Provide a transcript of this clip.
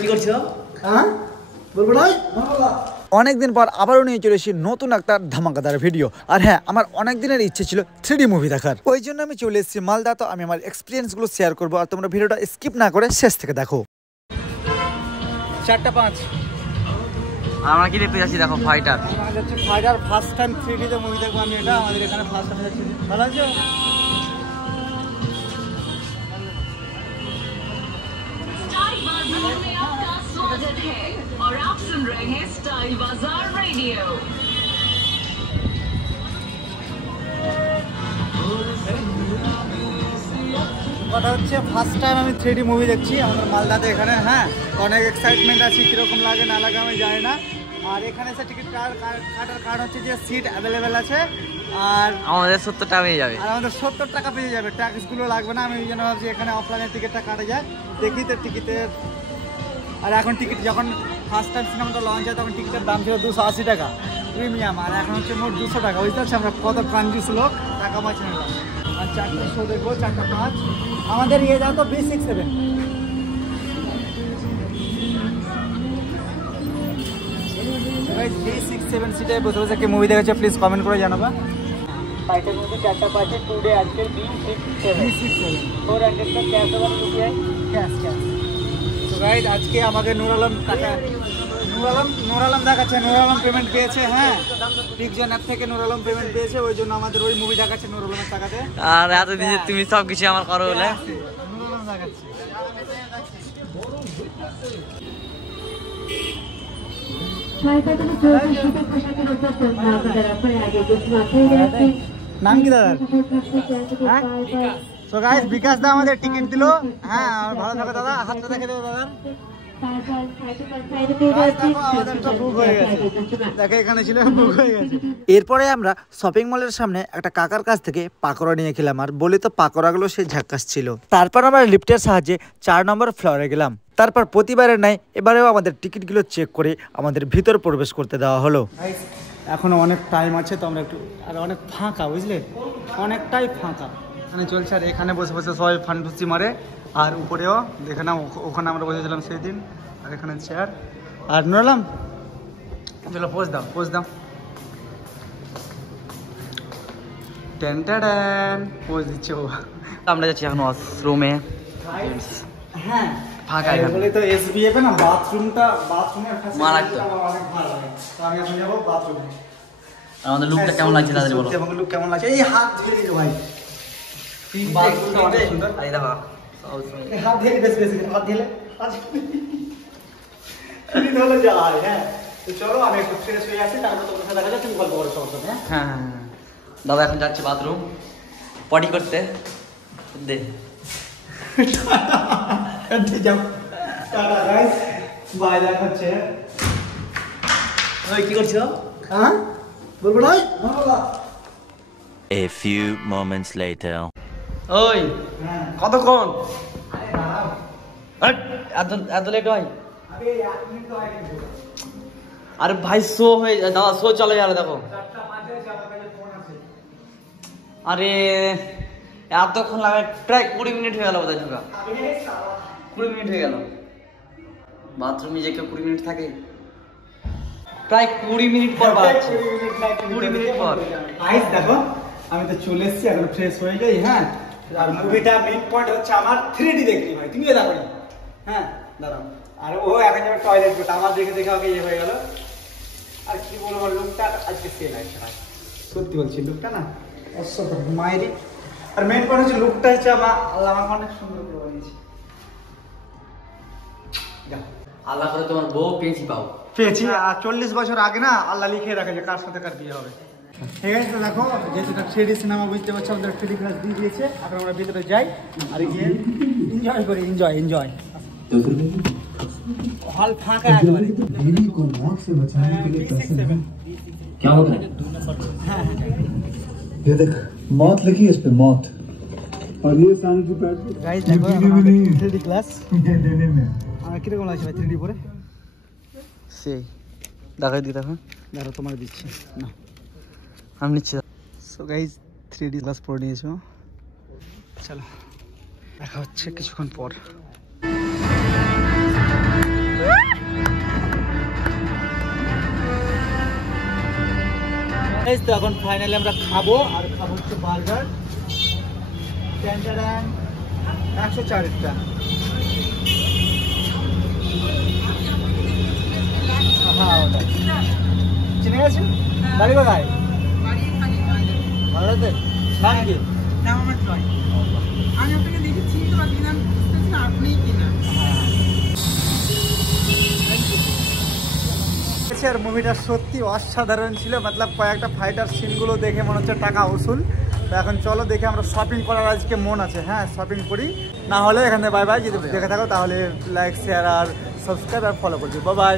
কি করছো? অনেকদিন পর আবারও নিয়ে চলে এসেছি নতুন একটা ধামাকাদার ভিডিও। আর হ্যাঁ, আমার অনেক দিনের ইচ্ছে ছিল 3D মুভি দেখার, ওই জন্য আমি চলে এসেছি মালদা। তো আমি আমার এক্সপিরিয়েন্সগুলো শেয়ার করবো, আর তোমরা ভিডিওটা স্কিপ না করে শেষ থেকে দেখো। 4:05 আমরা কি দেখতে যাচ্ছি? দেখো fighter. Fighter first time 3D তে মুভি দেখবো আমি। এটা আমাদের এখানে ফার্স্ট টাইম যাচ্ছি। ভালো আছো? और आप सुन रहे हैं स्टाइल बाजार रेडियो। কথা হচ্ছে ফার্স্ট টাইম আমি 3D মুভি দেখছি আমাদের মালদাতে এখানে। হ্যাঁ, অনেক এক্সাইটমেন্ট আছে, কীরকম লাগে না লাগে আমি জানি না। আর এখানে এসে টিকিট কাটার কারণ হচ্ছে যে সিট অ্যাভেলেবেল আছে, আর আমাদের 70 টাকা পেয়ে যাবে। আর আমাদের 70 টাকা পেয়ে যাবে, ট্যাক্সগুলো লাগবে না। আমি এই জন্য ভাবছি এখানে অফলাইনে টিকিটটা কাটা যায়, দেখি তো টিকিটের। আর এখন টিকিট যখন ফার্স্ট টাইম সিনেমাটা লঞ্চ হয় তখন টিকিটের দাম ছিল 280 টাকা প্রিমিয়াম, আর এখন হচ্ছে মোট 200 টাকা। বুঝতে পারছি আমরা কত কনজুস লোক, টাকা পাচ্ছি না। আর 4টা শো দেখবো, 4:05। আমাদের ইয়ে যাও তো B67। B67 সিটে বসে বসে কে মুভি দেখেছে প্লিজ কমেন্ট করে জানাবা। টাইটেল মুভি 4:05 টুডে আজকের B67 400 का कैश होगा UPI कैश। তো গাইস আজকে আমাকে নূর আলম দেখাচ্ছে। নূর আলম পেমেন্ট পেয়েছে। হ্যাঁ, পিকজন অ্যাপ থেকে নূর আলম পেমেন্ট পেয়েছে, ওই জন্য আমাদের ওই মুভি দেখাচ্ছে নূর আলমের টাকাতে। আর এতদিন তুমি সব কিছু আমার করো বলে নূর আলম দেখাচ্ছে। নাম কি দাদা? সো গাইস বিকাশ দা আমাদের টিকিট দিল। হ্যাঁ, ভালো থাকো দাদা, হাতটা দেখে দেবো দাদা। এরপরে আমরা শপিং মলের সামনে একটা কাকার কাছ থেকে পাকোড়া নিয়ে খেলাম, আর বলি তো পাকোড়াগুলো সে ঝাক্কাস ছিল। তারপর আমরা লিফটের সাহায্যে 4 নম্বর ফ্লোরে গেলাম। তারপর প্রতিবারের নাই এবারেও আমাদের টিকিটগুলো চেক করে আমাদের ভিতর প্রবেশ করতে দেওয়া হলো। এখনো অনেক টাইম আছে, তো আমরা একটু, আর অনেক ফাঁকা, বুঝলে, অনেকটাই ফাঁকা এখানে চলছে। আর এখানে বসে বসে সবাই ফানটুসি মারে। আর উপরেও দেখে না, ওখানে আমরা বসেছিলাম সেই দিন। আর এখানে চেয়ার। আর নুরালাম চলো পোজ দাও টেন পোজ দিচ্ছে ও। আমরা যাচ্ছি এখন ওয়াশরুমে। হ্যাঁ, ফাঁকা বলে তো এসবিএফ না, বাথরুমের ফ্যাসিলিটি আমার অনেক ভালো লাগে। তো আমি এখন যাবো বাথরুমে। আমাদের লুকটা কেমন লাগছে তাদের বলো। এবং লুক কেমন লাগছে? এই হাত ধরে দিও ভাই, বাথরুমটা অনেক সুন্দর। এই দেখো হাত ধরে বেশ হাত দিলে হলে যায়। হ্যাঁ, তো চলো আমি একটু ফ্রেশ হয়ে আসি, তারপর তোমার সাথে দেখা যাচ্ছে। তুমি গল্প করো সবার সাথে। হ্যাঁ হ্যাঁ হ্যাঁ, দাদা এখন যাচ্ছে বাথরুম পটি করতে। দে যাও, টাটা গাইস, বাই, দেখা হচ্ছে। ওই কি করছো? হ্যাঁ বলবো না। A few moments later. ওই কতক্ষণ? এত লেট হয়? আরে ভাই শো হয়ে যায় দাদা, শো চলে গেল দেখো। আরে এতক্ষণ লাগে, প্রায় 20 মিনিট হয়ে গেল বোধহয় ঢোকা। 20 মিনিট হয়ে গেল। বাথরুমে যে কেউ 20 মিনিট থাকে? প্রায় 20 মিনিট পর বাড়ছে। 20 মিনিট পর গাইস দেখো, আমি তো চলে এসেছি, এখন ফ্রেশ হয়ে যাই। হ্যাঁ, আর মুভিটা মেইন পয়েন্ট হচ্ছে আমার 3D দেখলি ভাই, তুমিও দেখো না। হ্যাঁ দাঁড়াও, আর ও এখন যাবে টয়লেট করতে, আমার দেখে ওকে ইয়ে হয়ে গেল। আর কি বলবো, লুকটা আজকে সে লাগছে ভাই, সত্যি বলছি, লুকটা না অসাধারণ মায়েরই। আর মেইন পয়েন্ট হচ্ছে লুকটা হচ্ছে আমার আল্লাহ আমাকে অনেক সুন্দর করে বানিয়েছে। আল্লাহ করে তোমার বউ পেয়েছি পেয়েছি। আর 40 বছর আগে না আল্লাহ লিখে রাখে যে কার সাথে কার বিয়ে হবে। ঠিক আছে, তো দেখো যেহেতু 3D সিনেমা, বুঝতে পারছো, আমাদের 3D ক্লাস দিয়ে দিয়েছে। এখন আমরা ভিতরে যাই আর গিয়ে এনজয় করি। এনজয় হল ফাঁকা একবারে। बीवी को मौत से बचाने के लिए पैसे नहीं। क्या होगा? ये देख, मौत लिखी है इस पे, मौत। और ये सैनिटरी पैड गाइस देखो, 3D क्लास ये देने में আমার কিরকম লাগছে ভাই 3D পরে? সেই দেখাই দিই, দেখো দাঁড়া তোমার দিচ্ছি না, আমি নিচ্ছি। সো গাইস 3D ক্লাস পরে নিয়েছো, চলো দেখা হচ্ছে কিছুক্ষণ পর। গাইস তো এখন ফাইনালি আমরা খাবো, আর খাবো হচ্ছে বার্গার 104টা। হ্যাঁ ওটা চিনে গেছেন। বাড়ি কোথায়? ভালো নাম কি? আমি আপনাকে দেখেছি তো দিলাম, আপনিই কিনা। আর মুভিটা সত্যি অসাধারণ ছিল, মতলব কয়েকটা ফাইটার সিনগুলো দেখে মনে হচ্ছে টাকা উসুল। তো এখন চলো দেখে আমরা শপিং করার আজকে মন আছে, হ্যাঁ শপিং করি। না হলে এখানে বাই বাই, যদি দেখে থাকো তাহলে লাইক শেয়ার আর সাবস্ক্রাইব আর ফলো করছি। Bye bye.